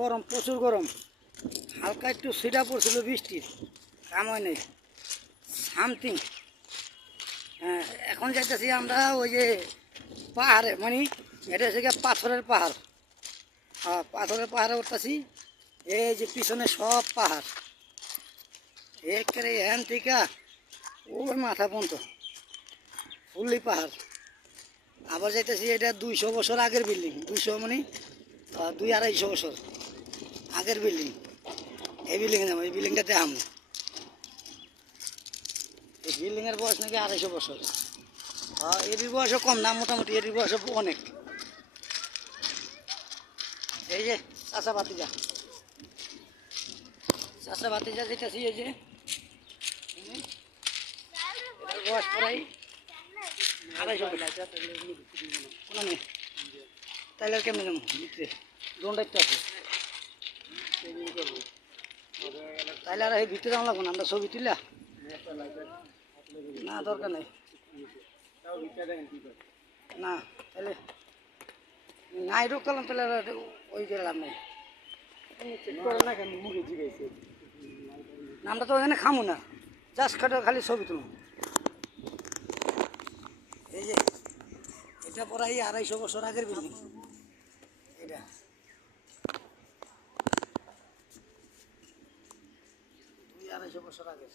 গরম, প্রচুর গরম। হালকা একটু ছিটা পড়ছিল বৃষ্টির, কাম হয় নাই সামথিং। এখন যাইতেছি আমরা ওই যে পাহাড়ে, মানে এটা হচ্ছে গিয়ে পাথরের পাহাড়। পাথরের পাহাড়ে উঠতেছি। এই যে পিছনে সব পাহাড়, একেবারে হ্যান থেকে ওই মাথা পর্যন্ত ফুললি পাহাড়। আবার যাইতেছি, এটা 200 বছর আগের বিল্ডিং, 200 মানে 200-250 বছর আগের বিল্ডিং। এই বিল্ডিংয়ে যাবো, এই বিল্ডিংটা দেখাম। এই বিল্ডিংয়ের বয়স নাকি 250 বছর। এটির বয়সও কম না, মোটামুটি এটির বয়সও অনেক। এই যে চাষা ভাতিজা, চাষা ভাতিজা যেতেছি। এই যে এটার বয়স প্রায় 250 বছর। কোনো নেই, তাইলে আর কেমনি যাবো ভিতরে? দোনটা আছে, তাইলে আর এই ভিতরে যাওয়া লাগবো না, আমরা ছবি তুলা না, দরকার নেই। না তাহলে নাই ঢুকলাম, তাহলে ওই করে লাভ নেই। আমরা তো ওখানে খামু না, জাস্ট খালি ছবি তুলুন। এই যে এটা প্রায় 250 বছর আগের বিল্ডিং। এটা 200-250 বছর আগের।